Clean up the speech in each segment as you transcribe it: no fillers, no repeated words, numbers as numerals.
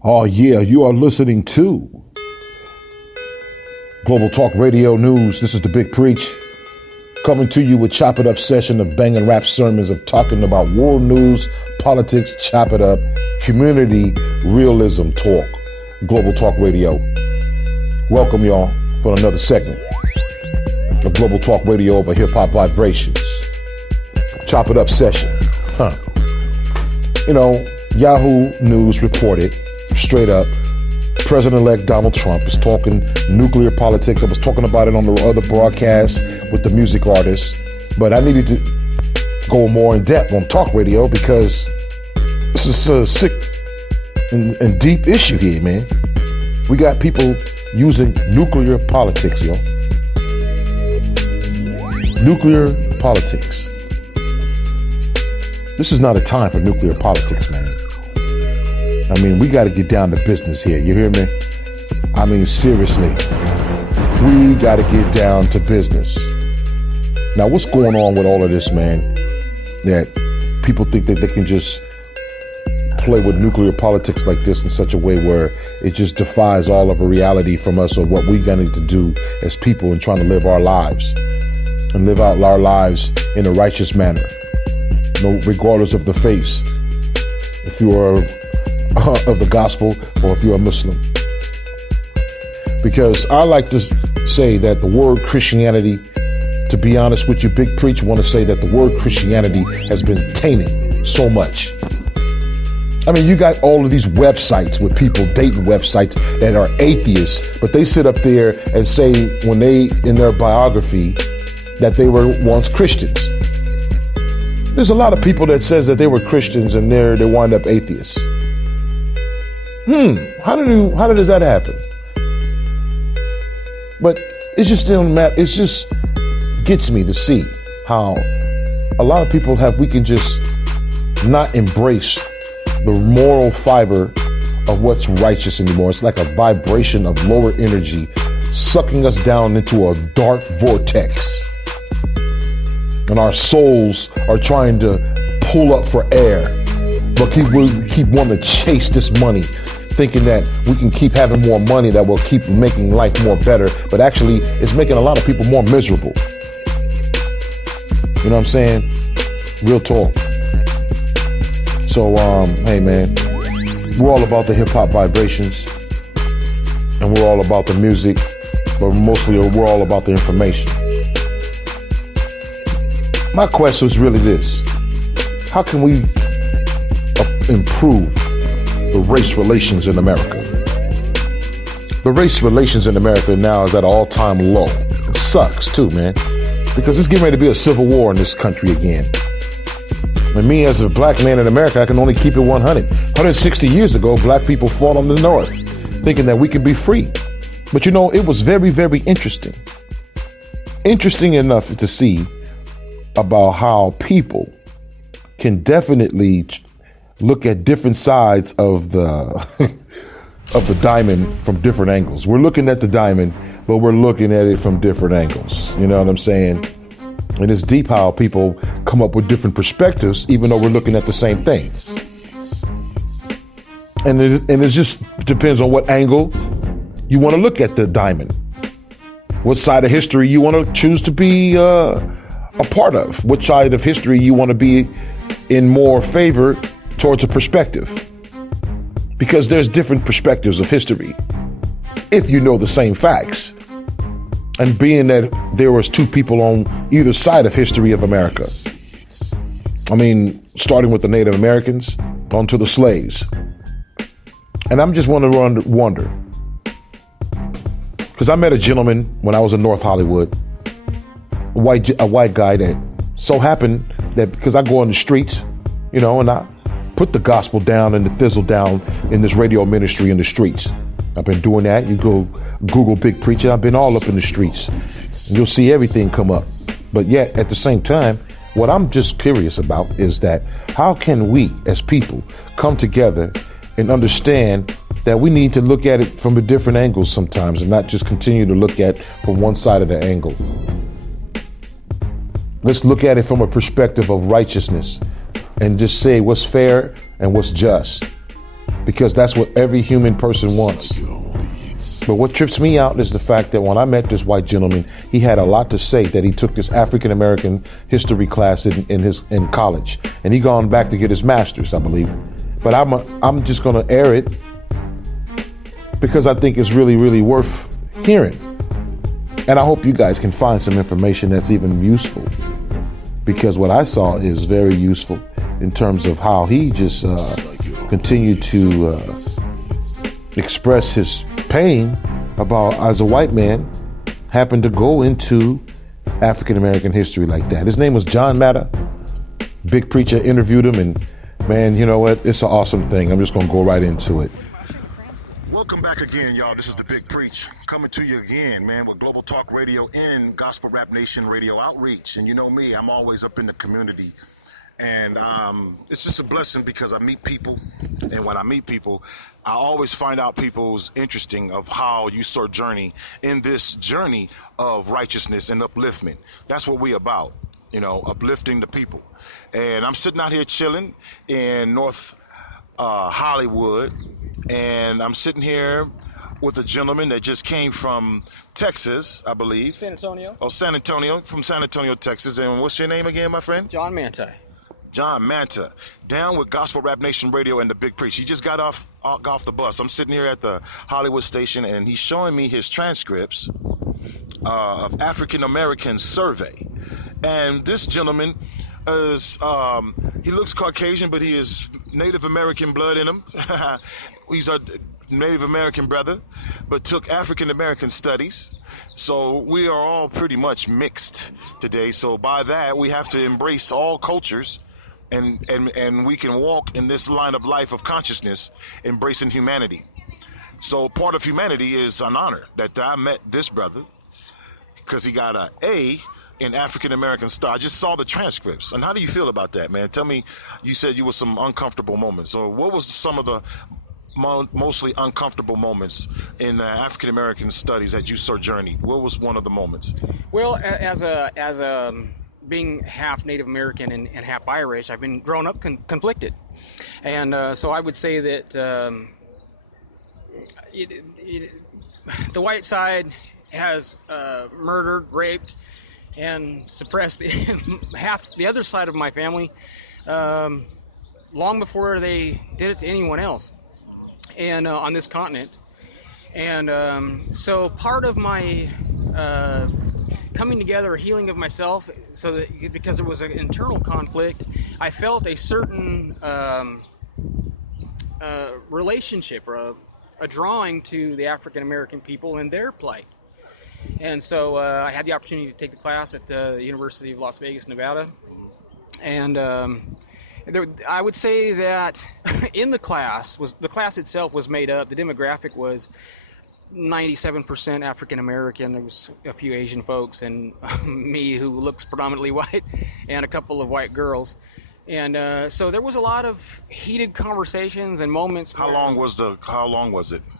Oh, yeah, you are listening to Global Talk Radio News. This is the Big Preach coming to you with Chop It Up session of banging rap sermons of talking about world news, politics, chop it up, community, realism talk. Global Talk Radio. Welcome, y'all, for another segment of Global Talk Radio over Hip Hop Vibrations. Chop It Up session. You know, Yahoo News reported straight up, President-elect Donald Trump is talking nuclear politics. I was talking about it on the other broadcast with the music artists, but I needed to go more in depth on talk radio because this is a sick and deep issue here, man. We got people using nuclear politics, yo. Nuclear politics. This is not a time for nuclear politics, man. I mean, we got to get down to business here. You hear me? I mean, seriously. We got to get down to business. Now, what's going on with all of this, man? That people think that they can just play with nuclear politics like this in such a way where it just defies all of a reality from us of what we got to do as people and trying to live our lives and live out our lives in a righteous manner. No, regardless of the faith. If you are of the gospel or if you're a Muslim. Because I like to say that the word Christianity, to be honest with you, Big Preach, want to say that the word Christianity has been tainted so much. I mean, you got all of these websites with people, dating websites that are atheists, but they sit up there and say when they, in their biography, that they were once Christians. There's a lot of people that says that they were Christians and they wind up atheists. How does that happen? But it's just still it just gets me to see how a lot of people we can just not embrace the moral fiber of what's righteous anymore. It's like a vibration of lower energy sucking us down into a dark vortex. And our souls are trying to pull up for air, but we keep wanting to chase this money, thinking that we can keep having more money that will keep making life more better, but actually it's making a lot of people more miserable. You know what I'm saying? Real talk. So, hey man, we're all about the hip hop vibrations and we're all about the music, but mostly we're all about the information. My question is really this: how can we improve the race relations in America? The race relations in America now is at an all-time low. It sucks too, man, because it's getting ready to be a civil war in this country again. And me as a black man in America, I can only keep it 100. 160 years ago, black people fought on the North, thinking that we could be free. But you know, it was very, very interesting. Interesting enough to see about how people can definitely look at different sides of the of the diamond from different angles. We're looking at the diamond, but we're looking at it from different angles. You know what I'm saying? And it's deep how people come up with different perspectives, even though we're looking at the same thing. And it just depends on what angle you want to look at the diamond. What side of history you want to choose to be a part of. Which side of history you want to be in more favor towards a perspective. Because there's different perspectives of history if you know the same facts. And being that there was two people on either side of history of America. I mean, starting with the Native Americans onto the slaves. And I'm just want to wonder. Because I met a gentleman when I was in North Hollywood, a white guy that so happened that because I go on the streets, you know, and I put the gospel down and the thizzle down in this radio ministry in the streets. I've been doing that. You go Google Big Preacher. I've been all up in the streets and you'll see everything come up. But yet at the same time, what I'm just curious about is that how can we as people come together and understand that we need to look at it from a different angle sometimes and not just continue to look at from one side of the angle. Let's look at it from a perspective of righteousness and just say what's fair and what's just. because that's what every human person wants. But what trips me out is the fact that when I met this white gentleman, he had a lot to say, that he took this African American history class in college, and he gone back to get his master's, I believe. But I'm just going to air it because I think it's really, really worth hearing. And I hope you guys can find some information that's even useful, because what I saw is very useful in terms of how he just continued to express his pain about, as a white man, happened to go into African American history like that. His name was John Matter. Big Preacher interviewed him, and man, you know what? It's an awesome thing. I'm just gonna go right into it. Welcome back again, y'all. This is the Big Preach coming to you again, man, with Global Talk Radio and Gospel Rap Nation Radio Outreach. And you know me, I'm always up in the community. And it's just a blessing because I meet people. And when I meet people, I always find out people's interesting of how you sort journey in this journey of righteousness and upliftment. That's what we about, you know, uplifting the people. And I'm sitting out here chilling in North Hollywood. And I'm sitting here with a gentleman that just came from Texas, I believe. San Antonio. Oh, San Antonio, from San Antonio, Texas. And what's your name again, my friend? John Manta. John Manta, down with Gospel Rap Nation Radio and the Big Preach. He just got off the bus. I'm sitting here at the Hollywood station, and he's showing me his transcripts of African American survey. And this gentleman is, he looks Caucasian, but he is Native American blood in him. He's a Native American brother, but took African American studies. So we are all pretty much mixed today. So by that, we have to embrace all cultures. And we can walk in this line of life of consciousness, embracing humanity. So part of humanity is an honor that I met this brother, because he got an A in African American studies. I just saw the transcripts. And how do you feel about that, man? Tell me, you said you were some uncomfortable moments. So what was some of the mostly uncomfortable moments in the African American studies that you sojourned? What was one of the moments? Well, as a being half Native American and half Irish, I've been grown up conflicted, and so I would say that the white side has murdered, raped, and suppressed half the other side of my family long before they did it to anyone else, and on this continent. And so part of my coming together, a healing of myself, so that because there was an internal conflict, I felt a certain relationship or a drawing to the African American people and their plight. And so I had the opportunity to take the class at the University of Las Vegas, Nevada. And I would say that in the class itself was made up. The demographic was 97% African American. There was a few Asian folks, and me, who looks predominantly white, and a couple of white girls. And so there was a lot of heated conversations and moments. How long was it?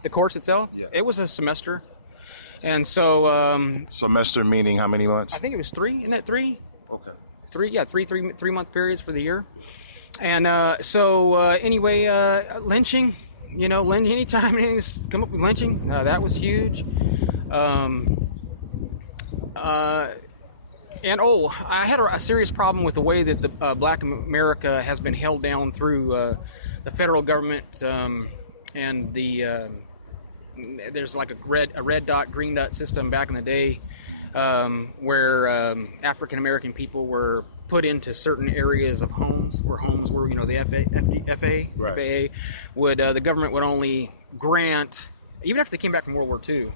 The course itself? Yeah. It was a semester. And so semester meaning how many months? I think it was 3. Isn't that 3? Okay. 3 month periods for the year. And anyway, lynching. You know, anytime anything's come up with lynching, that was huge. I had a serious problem with the way that the Black America has been held down through the federal government, and there's like a red dot, green dot system back in the day, where African American people were put into certain areas of homes where the FAA would, the government would only grant, even after they came back from World War II,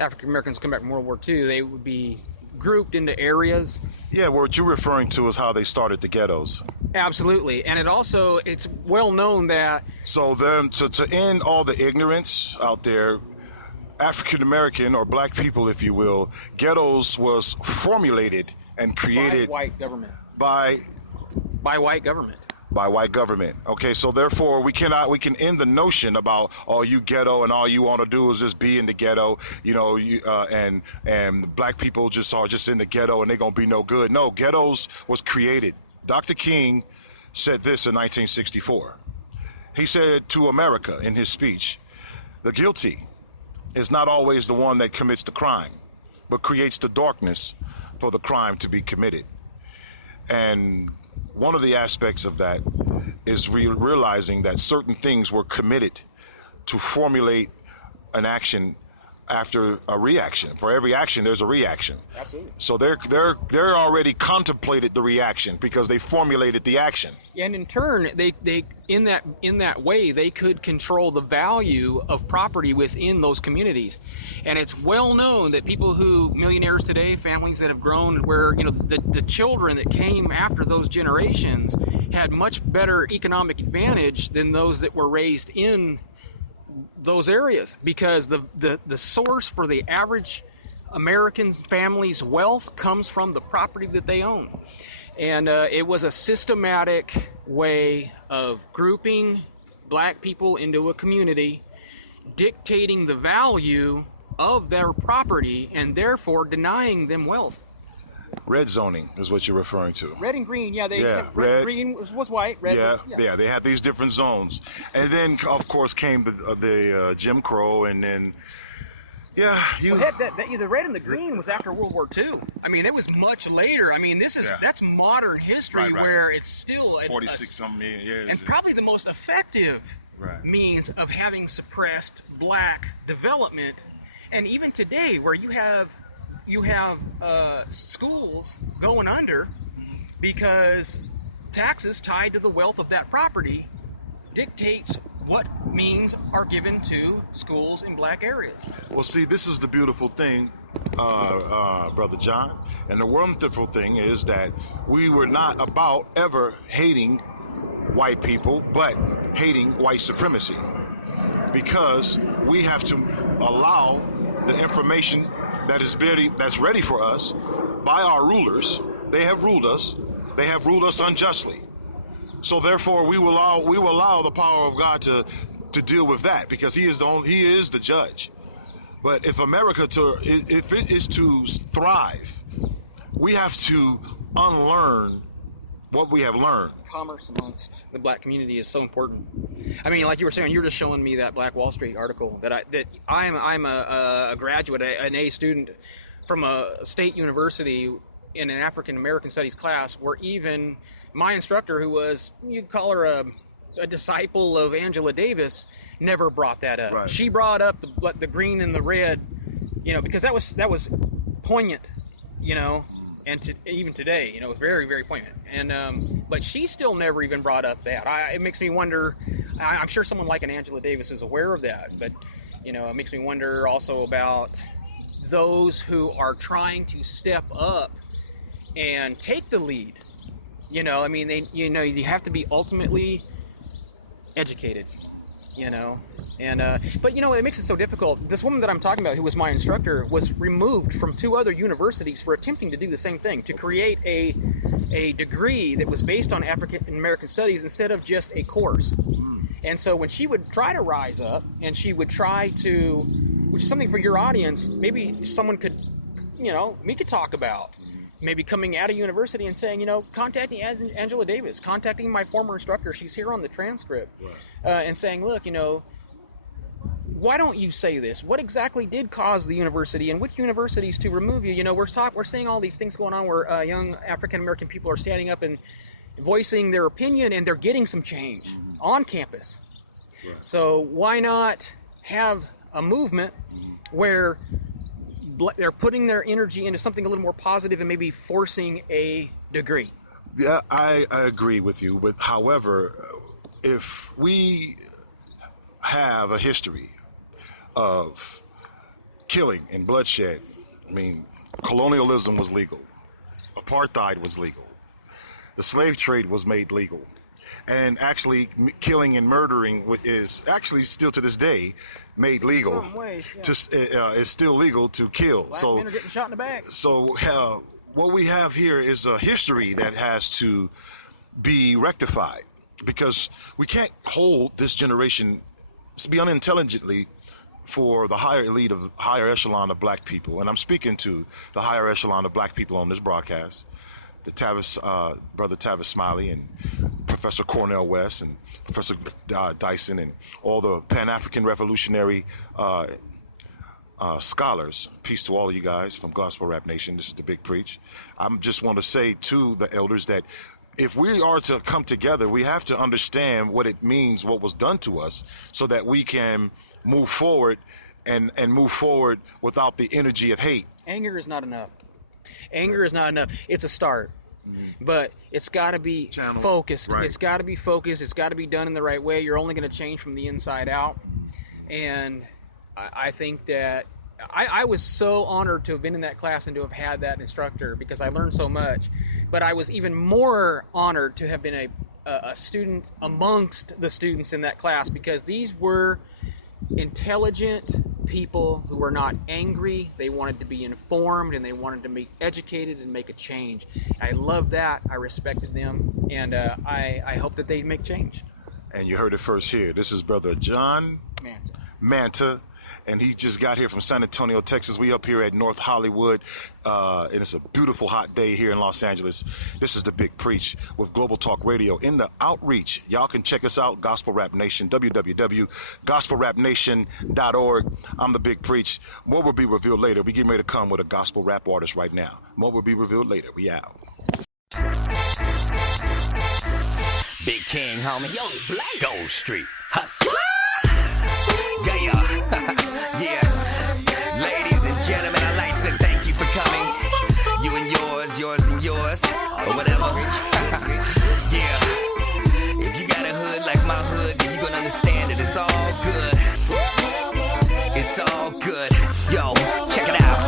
African Americans come back from World War II, they would be grouped into areas. Yeah, what you're referring to is how they started the ghettos. Absolutely. And it's well known that... So then, to end all the ignorance out there, African American, or black people, if you will, ghettos was formulated and created... By white government. By white government. By white government. Okay, so therefore we can end the notion about, oh, you ghetto and all you want to do is just be in the ghetto, you know, and black people are just in the ghetto and they're gonna be no good. No, ghettos was created. Dr. King said this in 1964. He said to America in his speech, the guilty is not always the one that commits the crime, but creates the darkness for the crime to be committed. And one of the aspects of that is realizing that certain things were committed to formulate an action after a reaction. For every action, there's a reaction. Absolutely. So they're already contemplated the reaction because they formulated the action. And in turn, they in that way they could control the value of property within those communities. And it's well known that millionaires today, families that have grown, where the children that came after those generations had much better economic advantage than those that were raised in those areas, because the source for the average American family's wealth comes from the property that they own. And it was a systematic way of grouping black people into a community, dictating the value of their property, and therefore denying them wealth. Red zoning is what you're referring to. Red and green, yeah. Red, green was white. Red was. They had these different zones, and then of course came the Jim Crow, and then the red and the green was after World War II. I mean, it was much later. I mean, that's modern history, right. where it's still 46 years, and probably the most effective means of having suppressed black development. And even today, where you have schools going under because taxes tied to the wealth of that property dictates what means are given to schools in black areas. Well, see, this is the beautiful thing, Brother John, and the wonderful thing is that we were not about ever hating white people, but hating white supremacy, because we have to allow the information that's ready for us by our rulers. They have ruled us. They have ruled us unjustly. So therefore, we will allow the power of God to deal with that, because He is the judge. But if if it is to thrive, we have to unlearn what we have learned. Commerce amongst the black community is so important. I mean, like you were saying, you were just showing me that Black Wall Street article that I'm a graduate, an A student from a state university in an African American Studies class, where even my instructor, who was, you'd call her a disciple of Angela Davis, never brought that up. Right. She brought up the green and the red, because that was poignant, and even today, it was very, very poignant. And but she still never even brought up that. It makes me wonder. I'm sure someone like an Angela Davis is aware of that, but it makes me wonder also about those who are trying to step up and take the lead. I mean, you have to be ultimately educated. But it makes it so difficult. This woman that I'm talking about, who was my instructor, was removed from 2 other universities for attempting to do the same thing, to create a degree that was based on African American studies instead of just a course. And so when she would try to rise up, and she would try to, which is something for your audience, maybe someone could, we could talk about, maybe coming out of university and saying, contacting Angela Davis, contacting my former instructor, she's here on the transcript, and saying, look, why don't you say this? What exactly did cause the university, and which universities to remove you? We're seeing all these things going on where young African American people are standing up and voicing their opinion, and they're getting some change on campus. Right. So why not have a movement where they're putting their energy into something a little more positive and maybe forcing a degree? Yeah, I agree with you. But however, if we have a history of killing and bloodshed, I mean, colonialism was legal. Apartheid was legal. The slave trade was made legal. And actually, killing and murdering is actually still to this day made legal. In some ways, yeah. It's still legal to kill. Black men are getting shot in the back. So what we have here is a history that has to be rectified, because we can't hold this generation to be unintelligently for the higher echelon of black people. And I'm speaking to the higher echelon of black people on this broadcast, the Brother Tavis Smiley and Professor Cornel West and Professor Dyson and all the Pan-African revolutionary scholars. Peace to all of you guys from Gospel Rap Nation. This is the Big Preach. I just want to say to the elders that if we are to come together, we have to understand what it means, what was done to us, so that we can move forward and move forward without the energy of hate. Anger is not enough. Anger is not enough. It's a start. But it's got to be focused. Right. It's got to be focused. It's got to be done in the right way. You're only going to change from the inside out. And I think that I was so honored to have been in that class and to have had that instructor, because I learned so much. But I was even more honored to have been a student amongst the students in that class, because these were intelligent people who were not angry. They wanted to be informed, and they wanted to be educated and make a change. I loved that. I respected them, and I hope that they make change. And you heard it first here. This is Brother John Manta, and he just got here from San Antonio, Texas. We up here at North Hollywood, and it's a beautiful hot day here in Los Angeles. This is the Big Preach with Global Talk Radio in the Outreach. Y'all can check us out, Gospel Rap Nation, www.gospelrapnation.org. I'm the Big Preach. More will be revealed later. We getting ready to come with a gospel rap artist right now. More will be revealed later. We out. Big King, homie. Young Black. Gold Street. Hustle. Yeah. Yeah. Ladies and gentlemen, I'd like to thank you for coming. You and yours, yours and yours, or whatever. Yeah. If you got a hood like my hood, then you're gonna understand that it's all good. It's all good. Yo, check it out.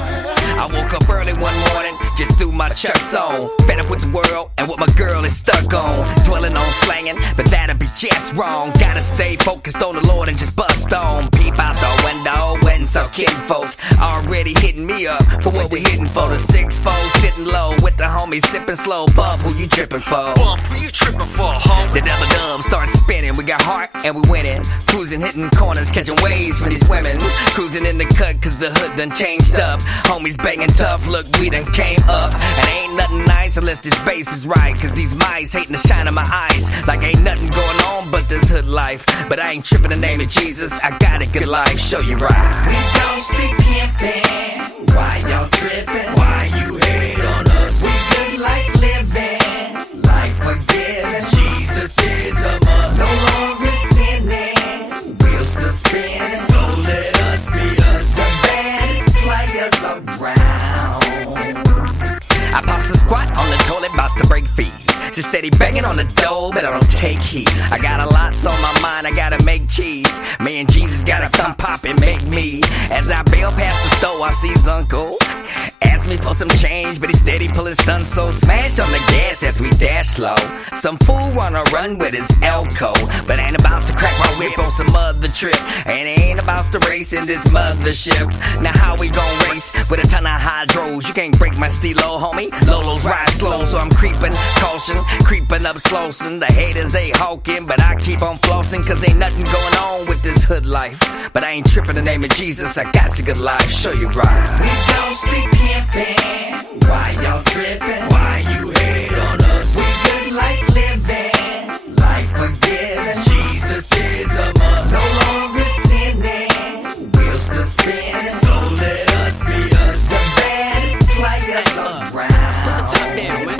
I woke up early one morning, just threw my chucks on. Fed up with the world and what my girl is stuck on. Dwelling on slanging, but that'd be just wrong. Gotta stay focused on the Lord and just bust on. Peep out the window, wetting some kinfolk already hitting me up for what we hitting for. The 6-4 sitting low with the homies sipping slow. Bump, who you tripping for? Bump, who you tripping for, homie? The double dub starts spinning. We got heart and we winning. Cruising, hitting corners, catching waves from these women. Cruising in the cut cause the hood done changed up. Homies banging tough, look, we done came up. And ain't nothing nice unless this bass is right. Cause these mice hating the shine of my eyes. Like ain't nothing going on but this hood life. But I ain't tripping the name of Jesus. I got a good life, show you right. We don't stick pimping. Why y'all tripping? Why you hate on us? We good life living, life forgiving. Jesus is a must. No longer sinning, wheels still spinning. So let us be us, the baddest players around. I pops a squat on the toilet, bout to break fees. Just steady banging on the door, but I don't take heed. I got a lot's on my mind, I gotta make cheese. Me and Jesus gotta come pop and make me. As I bail past the store, I see his uncle. Ask me for some change, but he steady pulling stunts. So smash on the gas as we dash slow. Some fool wanna run with his Elko, but ain't about to crack my whip on some other trip. And it ain't about to race in this mothership. Now how we gon' race with a ton of hydros? You can't break my stilo, homie. Lolos ride slow, so I'm creeping, caution, creeping up slowsin'. The haters, they hawking, but I keep on flossing. Cause ain't nothing going on with this hood life. But I ain't tripping the name of Jesus, I got a good life, show you right. We don't stick pimping. Why y'all tripping? Why you hate on us? We good life living, life forgiving. Jesus is a must. No longer sinning, wheels still spinning. So let us be us, the baddest players around. Put the top down, man.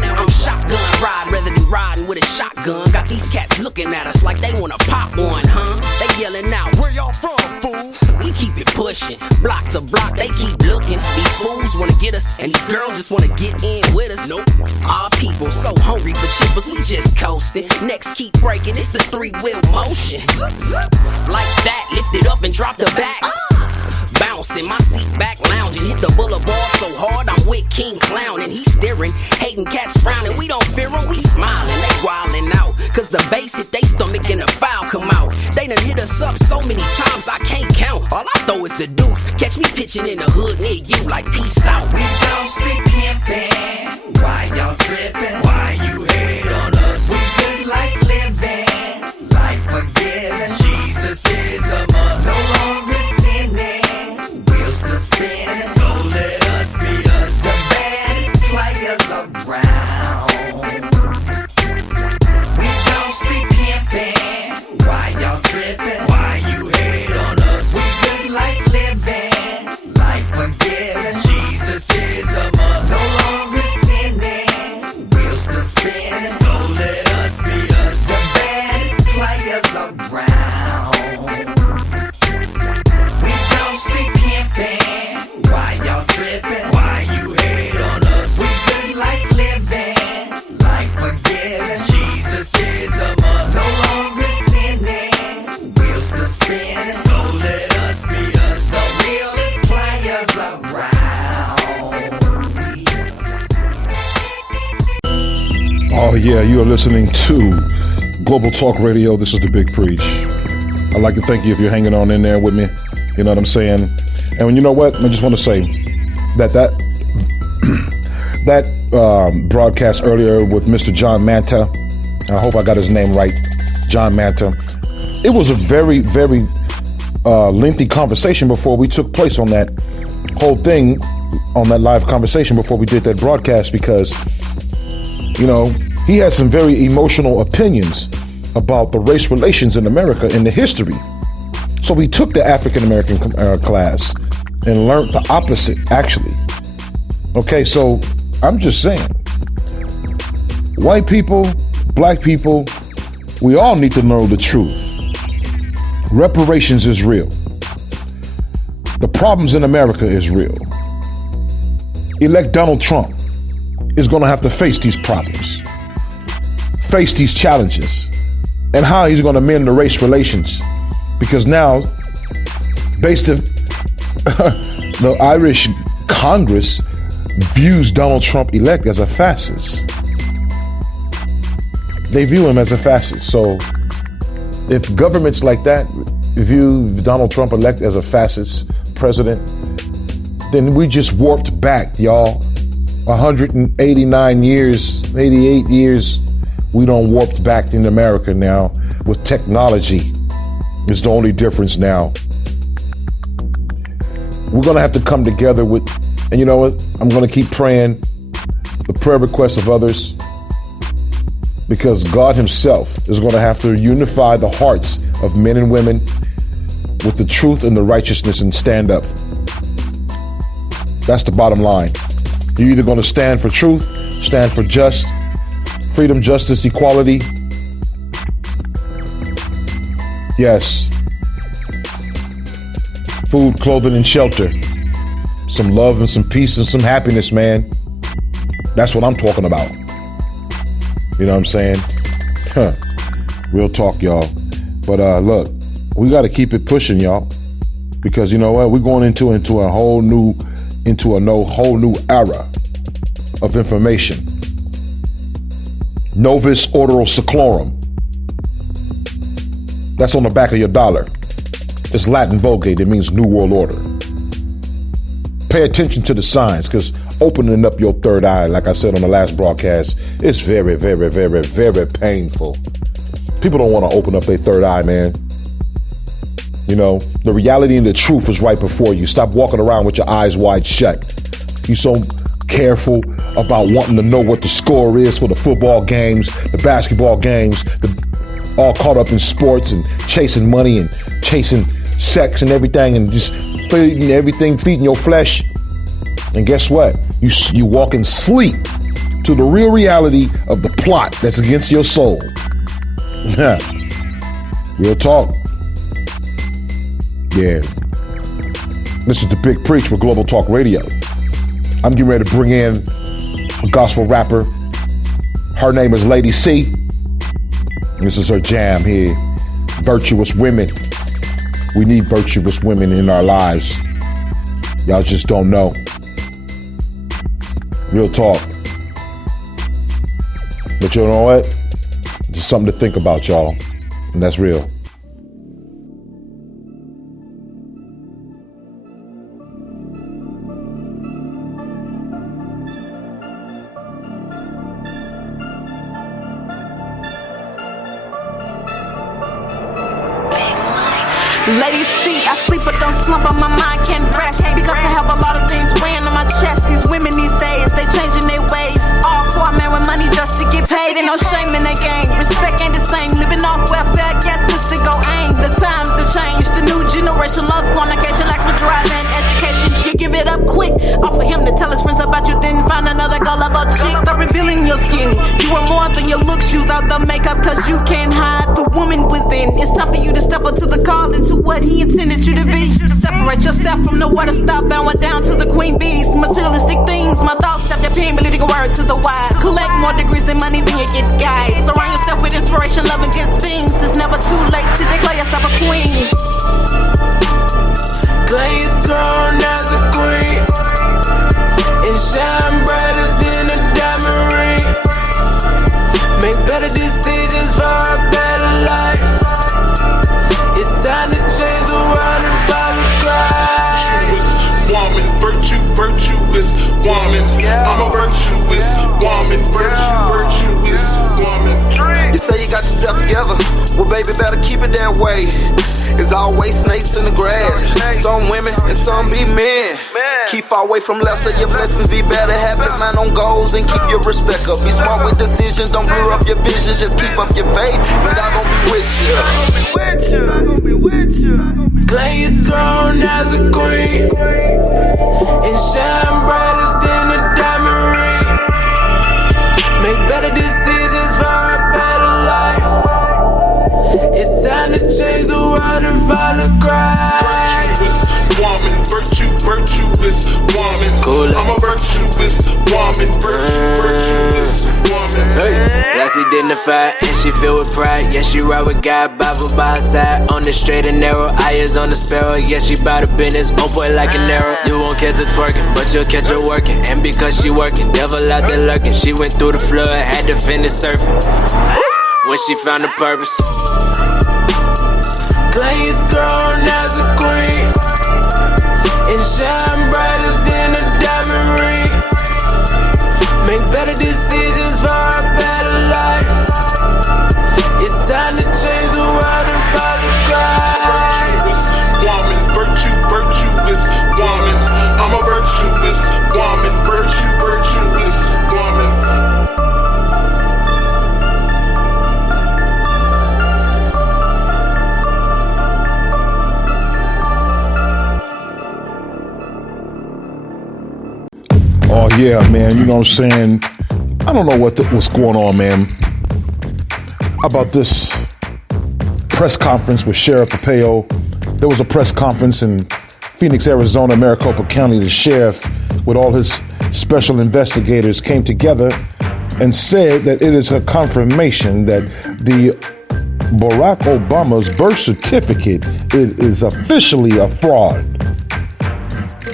Now I'm shotgun riding, rather than riding with a shotgun. Got these cats looking at us like they wanna pop one, huh? They yelling out, where y'all from, fool? We keep it pushing, block to block, they keep looking. These fools wanna get us, and these girls just wanna get in with us. Nope, our people so hungry for chippers, we just coasting. Next keep breaking, it's a 3-wheel motion. Like that, lift it up and drop the back. Bouncing, my seat back lounging. Hit the boulevard so hard, I'm with King Clown. And he's staring, hating cats frowning. We don't fear them, we smiling, they wildin' out. Cause the bass hit they stomach and the foul come out. They done hit us up so many times I can't count. All I throw is the deuce. Catch me pitching in the hood near you like peace out. We don't stick pimping. Why y'all tripping? Why you hate on us? We good life living, life forgiving. Jesus is a must. No longer sinning, wheels still spinning. So let us be us, the baddest players around. spin. So let us be us, the realest players around. Oh yeah, you are listening to Global Talk Radio. This is The Big Preach. I'd like to thank you if you're hanging on in there with me. You know what I'm saying? And you know what? I just want to say that broadcast earlier with Mr. John Manta, I hope I got his name right, John Manta. It was a very, very lengthy conversation before we took place on that whole thing, on that live conversation before we did that broadcast, because, you know, he had some very emotional opinions about the race relations in America and the history. So we took the African American class and learned the opposite, actually. Okay, so I'm just saying, white people, black people, we all need to know the truth. Reparations is real. The problems in America is real. Elect Donald Trump is going to have to face these problems, face these challenges, and how he's going to mend the race relations. Because now, based on the Irish Congress views Donald Trump elect as a fascist. They view him as a fascist. So if governments like that view Donald Trump elect as a fascist president, then we just warped back, y'all. 189 years, 88 years, we done warped back in America now with technology. It's the only difference now. We're going to have to come together with, and you know what? I'm going to keep praying the prayer requests of others, because God himself is going to have to unify the hearts of men and women with the truth and the righteousness and stand up. That's the bottom line. You're either going to stand for truth, stand for just freedom, justice, equality. Yes. Food, clothing, and shelter. Some love and some peace and some happiness, man. That's what I'm talking about. You know what I'm saying? Real talk, y'all. But look, we got to keep it pushing, y'all, because you know what? We're going into a whole new era of information. Novus Ordo Seclorum. That's on the back of your dollar. It's Latin Vulgate. It means New World Order. Pay attention to the signs, because opening up your third eye, like I said on the last broadcast, it's very, very, very, very painful. People don't want to open up their third eye, man. You know, the reality and the truth is right before you. Stop walking around with your eyes wide shut. You're so careful about wanting to know what the score is for the football games, the basketball games, all caught up in sports and chasing money and chasing sex and everything, and just feeding everything, feeding your flesh. And guess what? You walk in sleep to the real reality of the plot that's against your soul. Real talk. Yeah. This is The Big Preach with Global Talk Radio. I'm getting ready to bring in a gospel rapper. Her name is Lady C. This is her jam here. Virtuous women. We need virtuous women in our lives. Y'all just don't know. Real talk. But you know what? Just something to think about, y'all. And that's real. Ladies see, I sleep but don't slumber, my mind can't rest, because I have a lot of things weighing on my chest. These women these days, they changing their ways. All for a man with money just to get paid, ain't no shame in their game. Respect ain't the same, living off welfare, guess it's to go aim. The times have changed, the new generation loves fornication, lacks for drive and education. You give it up quick, offer him to tell his friends about you, then find another gullible chick. Start revealing your skin, you are more than your looks, use out the makeup, cause you can't hide the woman within. It's time for you to step up to the call, into what he intended you to be. Separate yourself from nowhere to stop, bound down to the queen bees. Materialistic things, my thoughts got their pen, believing a word to the wise. Collect more degrees and money than you get guys. Surround yourself with inspiration, love and good things. It's never too late to declare yourself a queen. Well, baby, better keep it that way. It's always snakes in the grass. Some women and some be men. Keep far away from lesser, your blessings be better. Have your mind on goals and keep your respect up. Be smart with decisions, don't blur up your vision. Just keep up your faith, and God gon' be with you. Claim your throne as a queen and shine brighter than a diamond ring. Make better decisions for a better life. It's time to change the world and follow Christ. Virtuous woman. Cool. I'm a virtuous woman. Virtuous woman. Hey. Classy, dignified, and she filled with pride. Yeah, she ride with God, Bible by her side. On the straight and narrow, eyes on the sparrow. Yeah, she bout her business, on point like an arrow. You won't catch her twerking, but you'll catch her working. And because she working, devil out there lurking. She went through the flood, had to finish surfing. When she found a purpose. Claim your throne as a queen and shine brighter than a diamond ring. Make better decisions for a better life. It's time to change the world and follow Christ. Virtuous woman. I'm a virtuous woman. Virtuous woman. Oh yeah, man, you know what I'm saying? I don't know what's going on, man. How about this press conference with Sheriff Pompeo? There was a press conference in Phoenix, Arizona, Maricopa County. The sheriff, with all his special investigators, came together and said that it is a confirmation that the Barack Obama's birth certificate is officially a fraud.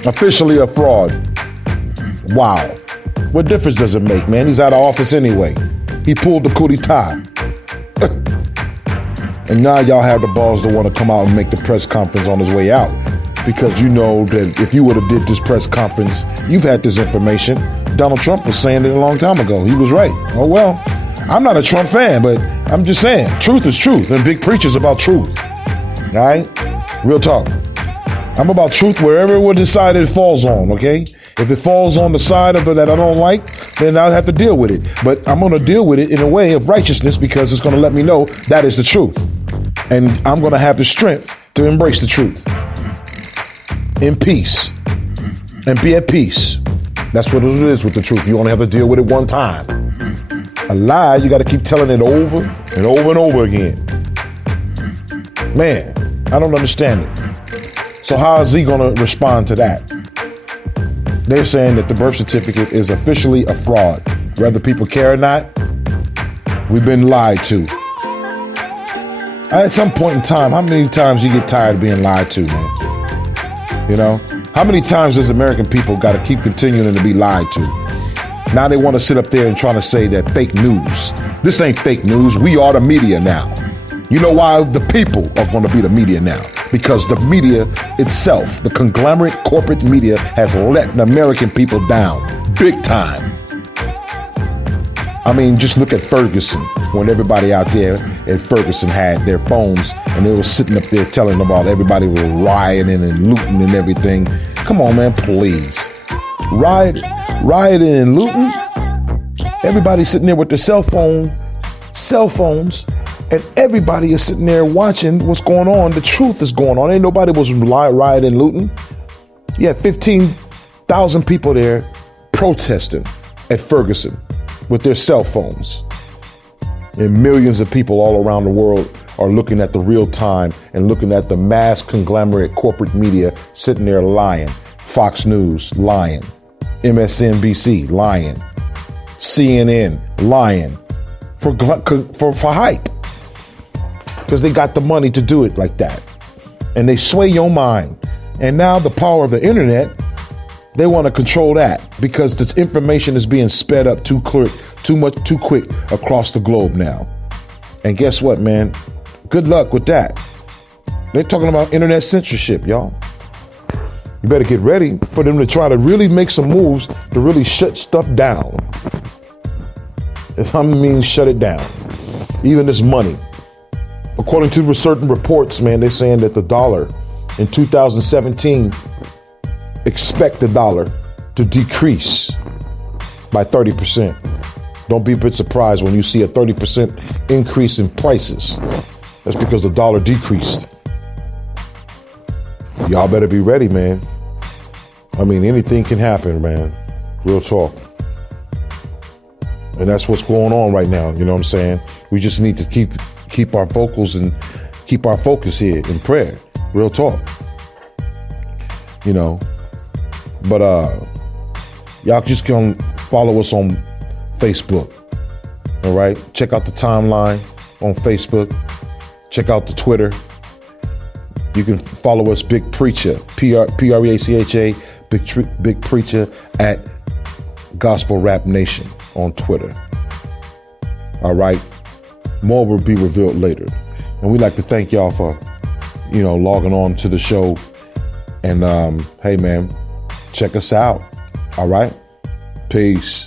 Officially a fraud. Wow. What difference does it make, man? He's out of office anyway. He pulled the coup d'etat. And now y'all have the balls to want to come out and make the press conference on his way out. Because you know that if you would have did this press conference, you've had this information. Donald Trump was saying it a long time ago. He was right. Oh, well, I'm not a Trump fan, but I'm just saying, truth is truth. And Big Preach is about truth. All right? Real talk. I'm about truth wherever it decided it falls on, okay? If it falls on the side of it that I don't like, then I'll have to deal with it. But I'm going to deal with it in a way of righteousness because it's going to let me know that is the truth. And I'm going to have the strength to embrace the truth in peace and be at peace. That's what it is with the truth. You only have to deal with it one time. A lie, you got to keep telling it over and over and over again. Man, I don't understand it. So how is he going to respond to that? They're saying that the birth certificate is officially a fraud. Whether people care or not, we've been lied to. At some point in time, how many times you get tired of being lied to, man? You know? How many times does American people got to keep continuing to be lied to? Now they want to sit up there and try to say that fake news. This ain't fake news. We are the media now. You know why the people are going to be the media now? Because the media itself, the conglomerate corporate media, has let the American people down big time. I mean, just look at Ferguson. When everybody out there at Ferguson had their phones and they were sitting up there telling them about everybody was rioting and looting and everything. Come on, man, please. Rioting and looting? Everybody's sitting there with their cell phones, and everybody is sitting there watching what's going on. The truth is going on. Ain't nobody was rioting and looting. You had 15,000 people there protesting at Ferguson with their cell phones. And millions of people all around the world are looking at the real time and looking at the mass conglomerate corporate media sitting there lying. Fox News, lying. MSNBC, lying. CNN, lying. For hype. Because they got the money to do it like that. And they sway your mind. And now the power of the internet, they want to control that because the information is being sped up too quick across the globe now. And guess what, man? Good luck with that. They're talking about internet censorship, y'all. You better get ready for them to try to really make some moves to really shut stuff down. I mean, shut it down. Even this money. According to certain reports, man, they're saying that the dollar in 2017, expect the dollar to decrease by 30%. Don't be a bit surprised when you see a 30% increase in prices. That's because the dollar decreased. Y'all better be ready, man. I mean, anything can happen, man. Real talk. And that's what's going on right now. You know what I'm saying? We just need to keep our vocals and keep our focus here in prayer. Real talk. You know, but y'all just come follow us on Facebook. All right. Check out the timeline on Facebook. Check out the Twitter. You can follow us, Big Preacher, Preacha, Big Preacher at Gospel Rap Nation on Twitter. All right. More will be revealed later. And we'd like to thank y'all for, logging on to the show. And hey, man, check us out. All right. Peace.